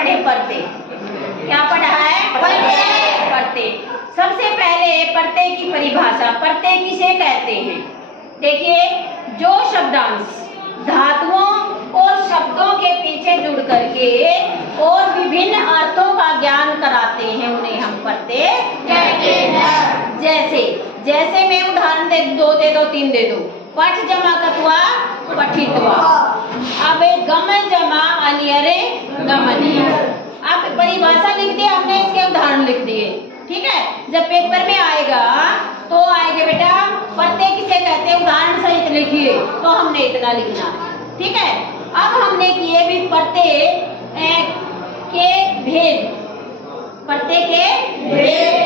पढ़े परते। क्या पढ़ा है? परते। सबसे पहले परते की परिभाषा। परते किसे कहते हैं? देखिए, जो शब्दांश धातुओं और शब्दों के पीछे जुड़ करके और विभिन्न अर्थों का ज्ञान कराते हैं उन्हें हम परते कहते हैं। जैसे मैं उदाहरण दे दो, तीन दे दो। पठ जमा कतवा पठितवा। अब गम जमा अनियरे गमनीय। अब परिभाषा लिख दी हमने, इसके उदाहरण लिख दिए। ठीक है, जब पेपर में आएगा तो आएगा बेटा परते किसे कहते हैं, उदाहरण सहित लिखिए। तो हमने इतना लिखना है। ठीक है, अब हमने किए भी परते के भेद। परते के भेद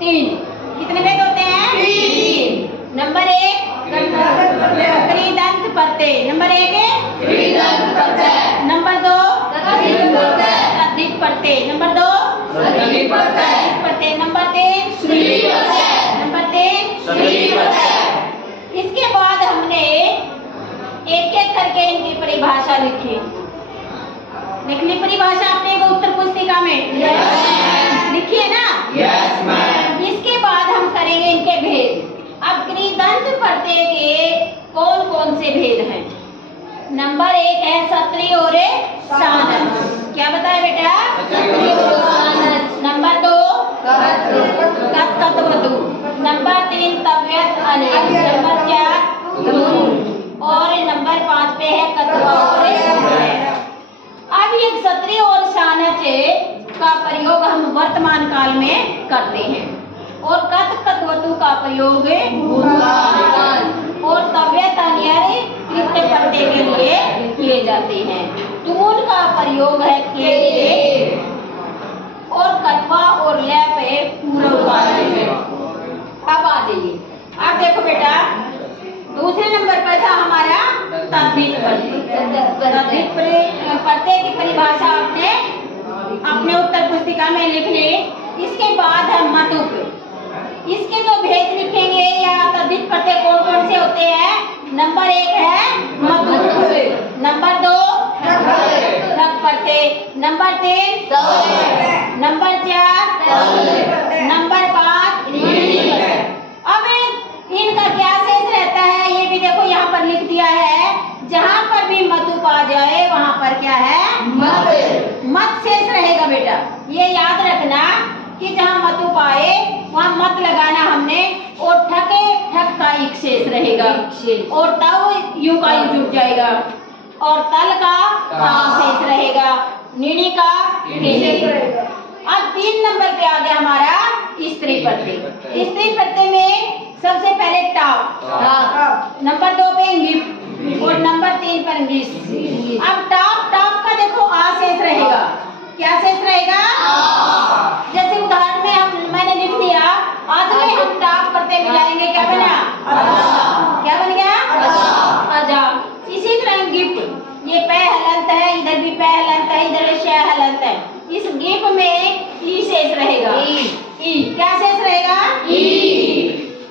3। कितने भेद होते हैं? 3। नंबर 1 त्रिदंत परते। नंबर 1 त्रिदंत परते। नंबर 2 तद्धित परते। नंबर 2 तद्धित परते। नंबर 3 नंबर 3 इसके बाद हमने एक एक करके इनकी परिभाषा लिखी। लिख ली परिभाषा आपने को उत्तर पुस्तिका में? लिखी है ना? Yes ma'am. इसके बाद हम करेंगे इनके भेद। अब त्रिदंत परते के कौन कौन से भेद हैं? नंबर 1 है सत्री और सानस। क्या बताया बेटा? नंबर 2 तत्वतु। नंबर 3 तव्यत अनिल। नंबर 4 और नंबर 5 पे है कतवा और। अब ये सत्री और सानच का प्रयोग हम वर्तमान काल में करते हैं और कत्वतु का प्रयोग भूतकाल और तव्यत अनियरे तृतीय परते के लिए किए जाते हैं। तून का प्रयोग है के लिए और कत्वा और लय पे पूर्व काल में। अब आ जाइए, अब देखो बेटा दूसरे नंबर पर था हमारा तद्धित परते। तद्धित परते की परिभाषा आपने अपने उत्तर पुस्तिका में लिख ली। इसके बाद है मतुप। इसके जो भेद लिखेंगे या तद्धित परते कौन कौन से होते हैं? नंबर 1 है मतुप। नंबर 2 ठग परते। Number 3 number 4 number 5। अब इनका क्या शेष रहता है ये भी देखो यहाँ पर लिख दिया है। जहाँ पर भी मतुप आ जाए वहाँ पर क्या है? मत शेष रहेगा बेटा। ये याद रखना कि जहाँ मतुप आए वहाँ मत लगाना हमने। और ठके ठक का एक शेष रहेगा और तव यू का यू जुट जाएगा और तल का शेष रहेगा, नीनी का अब 3 नंबर पे आ गया हमारा स्त्री परते। स्त्री परते में सबसे पहले टाप, नंबर 2 पे गिप और नंबर 3 पर गिस। अब टाप का देखो आ शेष रहेगा। क्या शेष रहेगा? जैसे उदाहरण में मैंने लिख दिया आज में हम टाप परते मिलाएंगे। क्या बना? क्या बन गया? आजा। इसी तरह गिप, ये पै हलंत है, इधर भी पै हलंत है, इधर शै हलंत है। इस गिप में ई शेष रहेगा। ई क्या शेष रहेगा? ई।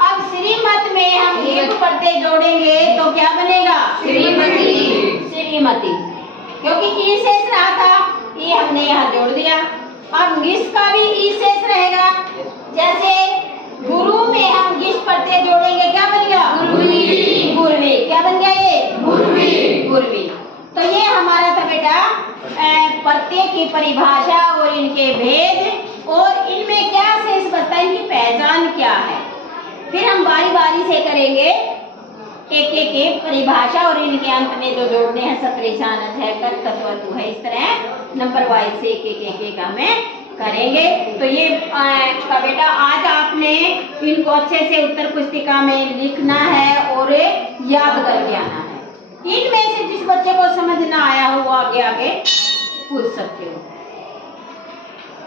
अब श्रीमत में हम गिप परते जोड़ेंगे तो क्या बनेगा? श्रीमती। क्योंकि ई शेष रहा था, ये हमने यहाँ जोड़ दिया। अब गिस का भी ई शेष रहेगा। जैसे गुरु में हम गिस परते जोड़ेंगे क्या बनेगा? गुरवी। क्या बन गया ये? गुरवी। तो ये हमारा था बेटा परते की परिभाषा और इनके भेद और इनमें क्या शेष बचता है, इनकी पहचान क्या है। फिर हम बारी बारी से करेंगे एक एक परिभाषा और इनके अंत में जो जोड़ने हैं सत्री सानस है, कत्वतु है। इस तरह नंबर वाइज से एक हमें करेंगे। तो ये का बेटा आज आपने इनको अच्छे से उत्तर पुस्तिका में लिखना है और याद करके आना है। इनमें से जिस बच्चे को समझ ना आया हो वो आगे पूछ सकते हो।